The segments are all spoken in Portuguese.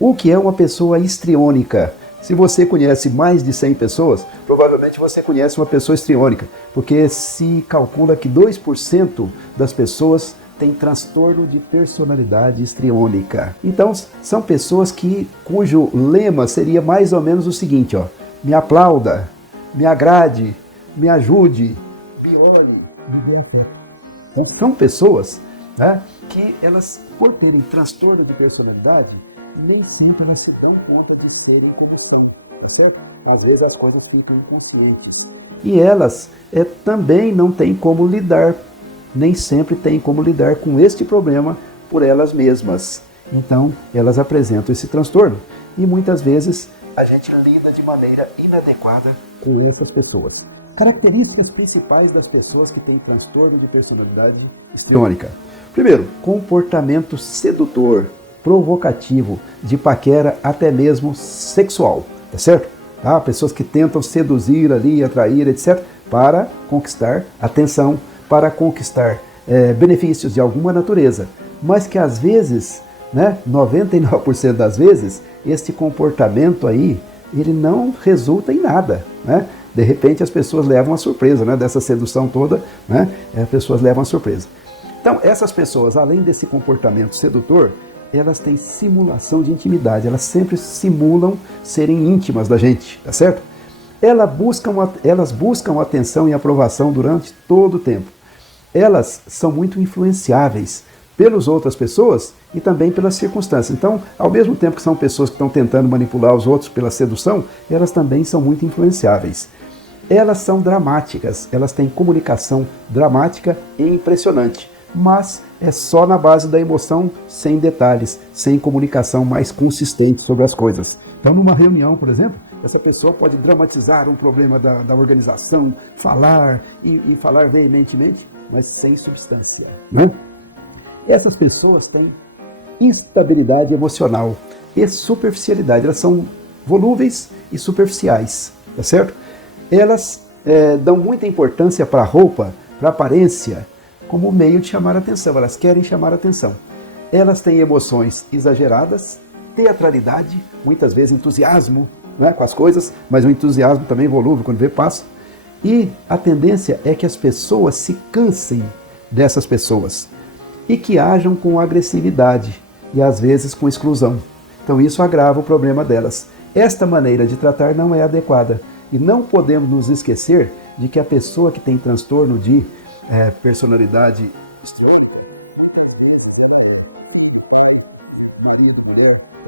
O que é uma pessoa histriônica? Se você conhece mais de 100 pessoas, provavelmente você conhece uma pessoa histriônica, porque se calcula que 2% das pessoas têm transtorno de personalidade histriônica. Então, são pessoas cujo lema seria mais ou menos o seguinte, ó: me aplauda, me agrade, me ajude, me ame. São pessoas, né, que elas, por terem transtorno de personalidade, nem sempre elas se dão conta de serem como são, tá certo? Às vezes as coisas ficam inconscientes. E elas também não têm como lidar, nem sempre têm como lidar com este problema por elas mesmas. Então, elas apresentam esse transtorno e muitas vezes a gente lida de maneira inadequada com essas pessoas. Características principais das pessoas que têm transtorno de personalidade histriônica. Primeiro, comportamento sedutor, provocativo, de paquera, até mesmo sexual, tá certo? Tá? Pessoas que tentam seduzir ali, atrair, etc., para conquistar atenção, para conquistar benefícios de alguma natureza, mas que às vezes, né, 99% das vezes, esse comportamento aí, ele não resulta em nada, né? De repente as pessoas levam a surpresa, né, dessa sedução toda, né, as pessoas levam a surpresa. Então, essas pessoas, além desse comportamento sedutor, elas têm simulação de intimidade, elas sempre simulam serem íntimas da gente, tá certo? Elas buscam atenção e aprovação durante todo o tempo. Elas são muito influenciáveis pelas outras pessoas e também pelas circunstâncias. Então, ao mesmo tempo que são pessoas que estão tentando manipular os outros pela sedução, elas também são muito influenciáveis. Elas são dramáticas, elas têm comunicação dramática e impressionante, mas é só na base da emoção, sem detalhes, sem comunicação mais consistente sobre as coisas. Então, numa reunião, por exemplo, essa pessoa pode dramatizar um problema da organização, falar e falar veementemente, mas sem substância, né? Essas pessoas têm instabilidade emocional e superficialidade. Elas são volúveis e superficiais, tá certo? Elas dão muita importância para a roupa, para a aparência, como meio de chamar a atenção. Elas querem chamar a atenção. Elas têm emoções exageradas, teatralidade, muitas vezes entusiasmo, né, com as coisas, mas um entusiasmo também volúvel quando vê passa. E a tendência é que as pessoas se cansem dessas pessoas e que ajam com agressividade e às vezes com exclusão. Então isso agrava o problema delas. Esta maneira de tratar não é adequada e não podemos nos esquecer de que a pessoa que tem transtorno de personalidade histriônica,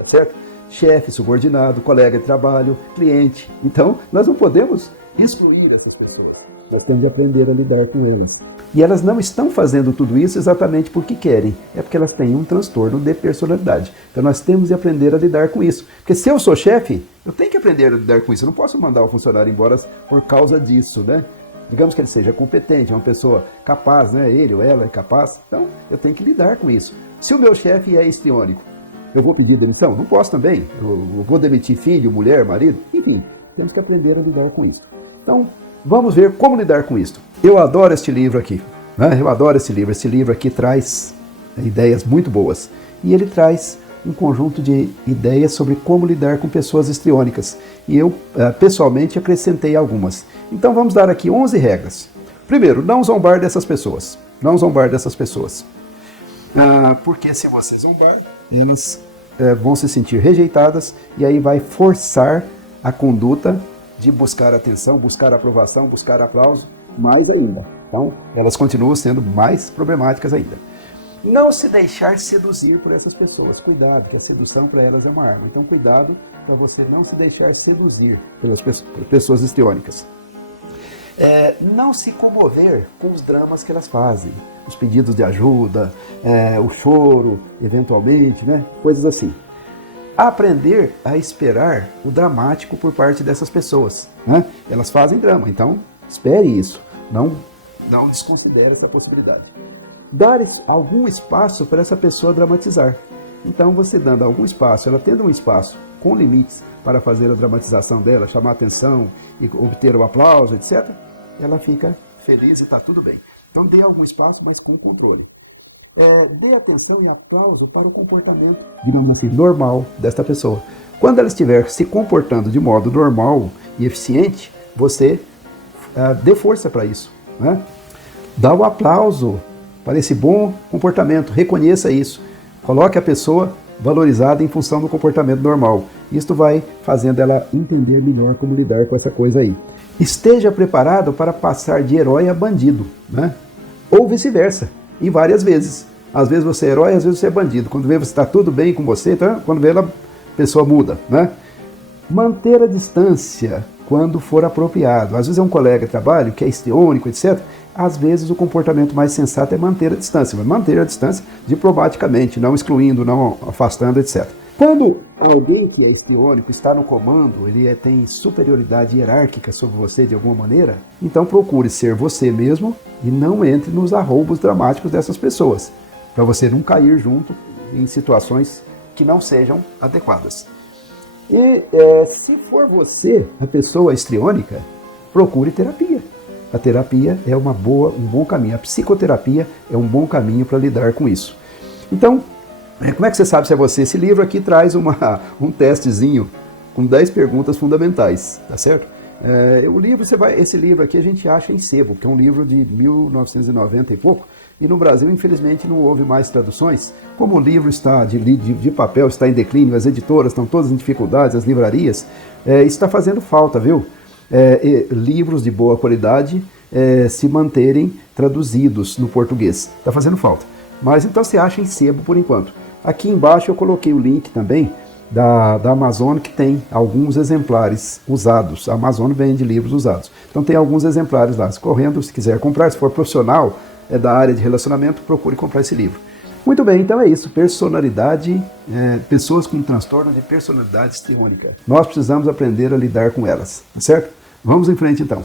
certo? Chefe, subordinado, colega de trabalho, cliente. Então, nós não podemos excluir essas pessoas. Nós temos que aprender a lidar com elas. E elas não estão fazendo tudo isso exatamente porque querem. É porque elas têm um transtorno de personalidade. Então, nós temos que aprender a lidar com isso. Porque se eu sou chefe, eu tenho que aprender a lidar com isso. Eu não posso mandar o funcionário embora por causa disso, né? Digamos que ele seja competente, é uma pessoa capaz, né? Ele ou ela é capaz. Então, eu tenho que lidar com isso. Se o meu chefe é histriônico, eu vou pedir demissão? Não posso também. Eu vou demitir filho, mulher, marido? Enfim, temos que aprender a lidar com isso. Então, vamos ver como lidar com isso. Eu adoro este livro aqui, né? Eu adoro esse livro. Esse livro aqui traz ideias muito boas. E ele traz um conjunto de ideias sobre como lidar com pessoas histriônicas. E eu, pessoalmente, acrescentei algumas. Então, vamos dar aqui 11 regras. Primeiro, não zombar dessas pessoas. Não zombar dessas pessoas. Porque se você zombar, elas vão se sentir rejeitadas e aí vai forçar a conduta de buscar atenção, buscar aprovação, buscar aplauso, mais ainda. Então, elas continuam sendo mais problemáticas ainda. Não se deixar seduzir por essas pessoas. Cuidado, que a sedução para elas é uma arma. Então, cuidado para você não se deixar seduzir pelas pessoas histriônicas. Não se comover com os dramas que elas fazem, os pedidos de ajuda, o choro, eventualmente, né? Coisas assim. Aprender a esperar o dramático por parte dessas pessoas, né? Elas fazem drama, então espere isso, não desconsidere essa possibilidade. Dar algum espaço para essa pessoa dramatizar. Então você dando algum espaço, ela tendo um espaço com limites para fazer a dramatização dela, chamar a atenção e obter o aplauso, etc., ela fica feliz e está tudo bem. Então dê algum espaço, mas com controle. Dê atenção e aplauso para o comportamento, digamos assim, normal desta pessoa. Quando ela estiver se comportando de modo normal e eficiente, você dê força para isso, né? Dá o aplauso para esse bom comportamento, reconheça isso. Coloque a pessoa valorizada em função do comportamento normal. Isto vai fazendo ela entender melhor como lidar com essa coisa aí. Esteja preparado para passar de herói a bandido, né? Ou vice-versa, e várias vezes. Às vezes você é herói, às vezes você é bandido. Quando vê você está tudo bem com você, tá? Quando vê ela, a pessoa muda, né? Manter a distância quando for apropriado. Às vezes é um colega de trabalho que é histriônico, etc. Às vezes o comportamento mais sensato é manter a distância, mas manter a distância diplomaticamente, não excluindo, não afastando, etc. Quando alguém que é histriônico está no comando, ele tem superioridade hierárquica sobre você de alguma maneira, então procure ser você mesmo e não entre nos arroubos dramáticos dessas pessoas, para você não cair junto em situações que não sejam adequadas. E se for você a pessoa histriônica, procure terapia. A terapia é um bom caminho. A psicoterapia é um bom caminho para lidar com isso. Então, como é que você sabe se é você? Esse livro aqui traz um testezinho com 10 perguntas fundamentais, tá certo? Esse livro aqui a gente acha em sebo, que é um livro de 1990 e pouco, e no Brasil, infelizmente, não houve mais traduções. Como o livro está de papel, está em declínio, as editoras estão todas em dificuldades, as livrarias, isso está fazendo falta, viu? Livros de boa qualidade se manterem traduzidos no português. Está fazendo falta. Mas então você acha em sebo por enquanto. Aqui embaixo eu coloquei o link também da Amazon, que tem alguns exemplares usados. A Amazon vende livros usados. Então tem alguns exemplares lá. Correndo, se quiser comprar, se for profissional da área de relacionamento, procure comprar esse livro. Muito bem, então é isso. Personalidade, pessoas com transtorno de personalidade histriônica. Nós precisamos aprender a lidar com elas, tá certo? Vamos em frente então.